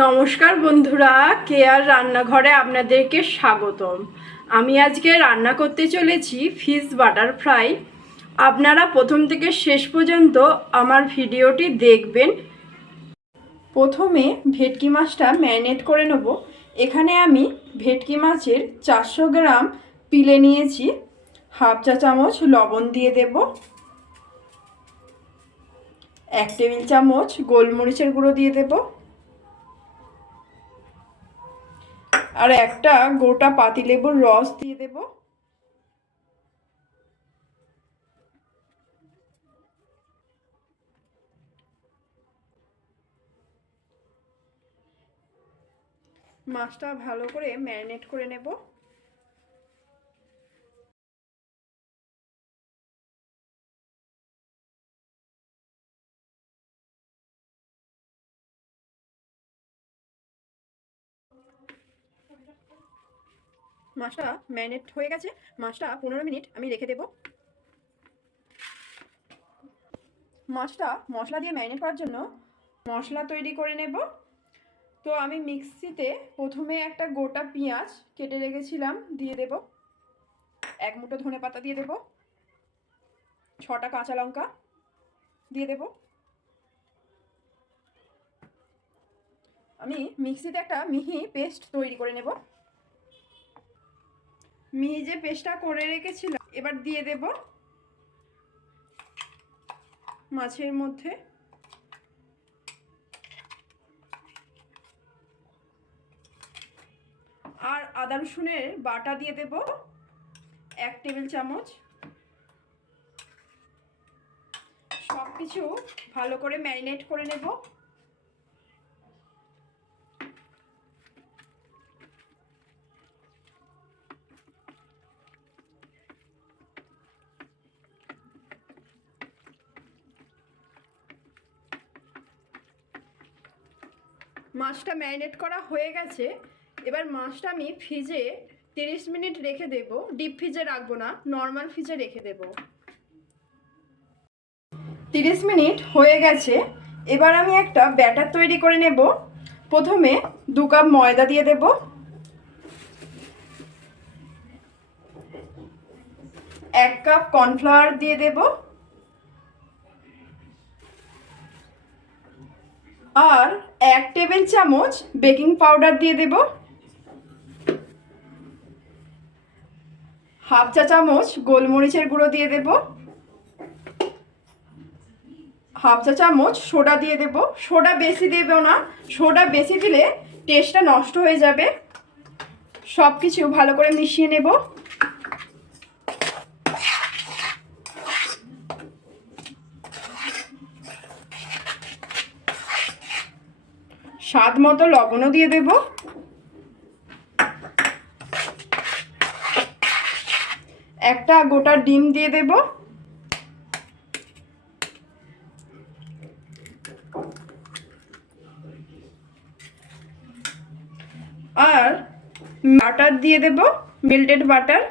নমস্কার বন্ধুরা, কেয়ার রান্নাঘরে আপনাদেরকে স্বাগতম। আমি আজকে রান্না করতে চলেছি ফিশ বাটার ফ্রাই। আপনারা প্রথম থেকে শেষ পর্যন্ত আমার ভিডিওটি দেখবেন। প্রথমে ভেটকি মাছটা ম্যারিনেট করে নেব। এখানে আমি ভেটকি মাছের 400 গ্রাম পিলে নিয়েছি। হাফ চা চামচ লবণ দিয়ে দেব, 1 টেবিল চামচ গোলমরিচের গুঁড়ো দিয়ে দেব, আর একটা গোটা পাতিলেবুর রস দিয়ে দেব। মাছটা ভালো করে ম্যারিনেট করে নেব। মাছটা ম্যারিনেট হয়ে গেছে। মাছটা 15 মিনিট আমি রেখে দেব। মাছটা মশলা দিয়ে ম্যারিনেট করার জন্য মশলা তৈরি করে নেব। তো আমি মিক্সিতে প্রথমে একটা গোটা পেঁয়াজ কেটে রেখেছিলাম দিয়ে দেব, 1 মুঠো ধনেপাতা দিয়ে দেব, 6টা কাঁচা লঙ্কা দিয়ে দেব। আমি মিক্সিতে একটা মিহি পেস্ট তৈরি করে নেব। মিহি যে পেস্টটা করে রেখেছিলাম এবার দিয়ে দেব মাছের মধ্যে। আর আদা রসুনের বাটা দিয়ে দেব 1 টেবিল চামচ। সব কিছু ভালো করে ম্যারিনেট করে নেব। মাছটা ম্যারিনেট করা হয়ে গেছে। এবার মাছটা আমি ফ্রিজে 30 মিনিট রেখে দেব। ডিপ ফ্রিজে রাখবো না, নর্মাল ফ্রিজে রেখে দেব। 30 মিনিট হয়ে গেছে। এবার আমি একটা ব্যাটার তৈরি করে নেব। প্রথমে 2 কাপ ময়দা দিয়ে দেব, 1 কাপ কর্নফ্লাওয়ার দিয়ে দেব, আর 1 টেবিল চামচ বেকিং পাউডার দিয়ে দেব, হাফ চা চামচ গোলমরিচের গুঁড়ো দিয়ে দেব, হাফ চা চামচ সোডা দিয়ে দেব। সোডা বেশি দেব না, সোডা বেশি দিলে টেস্টটা নষ্ট হয়ে যাবে। সব কিছু ভালো করে মিশিয়ে নেব। স্বাদ মতো লবণও দিয়ে দেব। একটা গোটা ডিম দিয়ে দেব। আর বাটার দিয়ে দেব, মেল্টেড বাটার।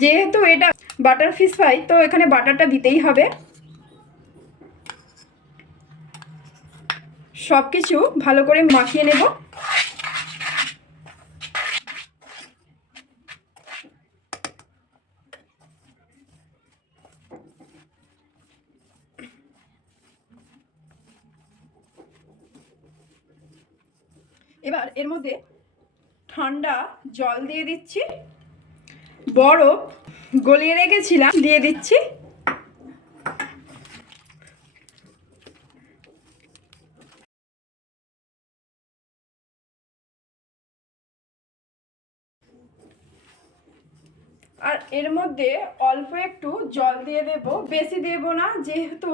যেহেতু এটা বাটার ফিশ ফ্রাই, তো এখানে বাটারটা দিতেই হবে। সব কিছু ভালো করে মাখিয়ে নেব। এবার এর মধ্যে ঠান্ডা জল দিয়ে দিচ্ছি, বরফ গলিয়ে রেখেছিলাম দিয়ে দিচ্ছি। আর এর মধ্যে অল্প একটু জল দিয়ে দেব, বেশি দেব না যেহেতু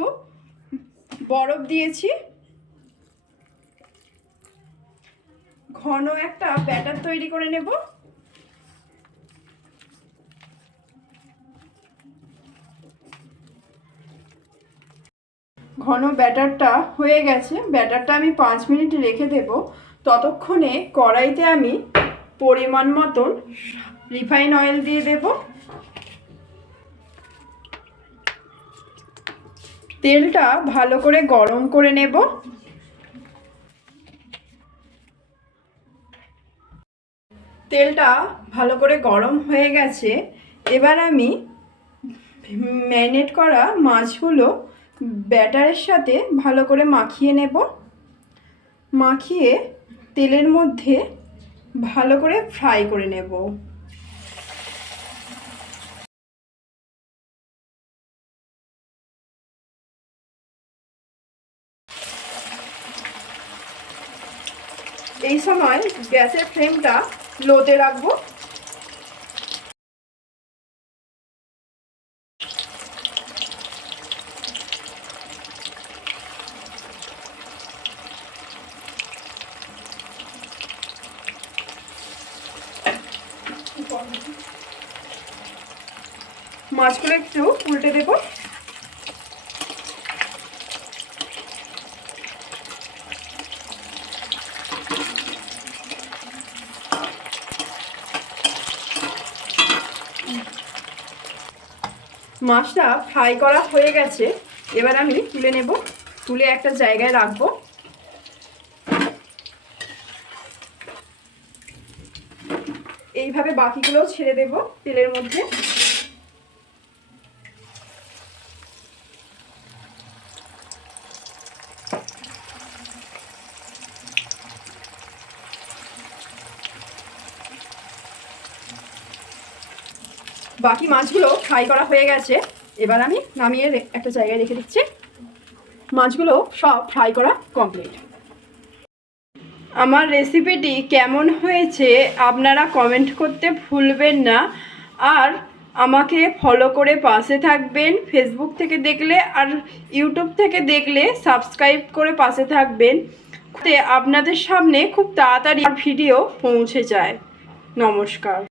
বরফ দিয়েছি। ঘন একটা ব্যাটার তৈরি করে নেব। ঘন ব্যাটারটা হয়ে গেছে। ব্যাটারটা আমি 5 মিনিট রেখে দেব। ততক্ষণে কড়াইতে আমি পরিমাণ মতন রিফাইন অয়েল দিয়ে দেব। তেলটা ভালো করে গরম করে নেব। তেলটা ভালো করে গরম হয়ে গেছে। এবার আমি ম্যারিনেট করা মাছগুলো ব্যাটারের সাথে ভালো করে মাখিয়ে নেব। মাখিয়ে তেলের মধ্যে ভালো করে ফ্রাই করে নেব। এই সময় গ্যাসের ফ্লেমটা লোতে রাখবো। মাছগুলো একটু উল্টে দেব। মাছটা ফ্রাই করা হয়ে গেছে। এবার আমি তুলে নেব, তুলে একটা জায়গায় রাখবো। এইভাবে বাকিগুলোও ছেড়ে দেব তেলের মধ্যে। বাকি মাছগুলো ফ্রাই করা হয়ে গেছে। এবার আমি নামিয়ে একটা জায়গায় রেখে দিচ্ছি। মাছগুলো সব ফ্রাই করা কমপ্লিট। আমার রেসিপিটি কেমন হয়েছে আপনারা কমেন্ট করতে ভুলবেন না। আর আমাকে ফলো করে পাশে থাকবেন। ফেসবুক থেকে দেখলে আর ইউটিউব থেকে দেখলে সাবস্ক্রাইব করে পাশে থাকবেন, আপনাদের সামনে খুব তাড়াতাড়ি ভিডিও পৌঁছে যায়। নমস্কার।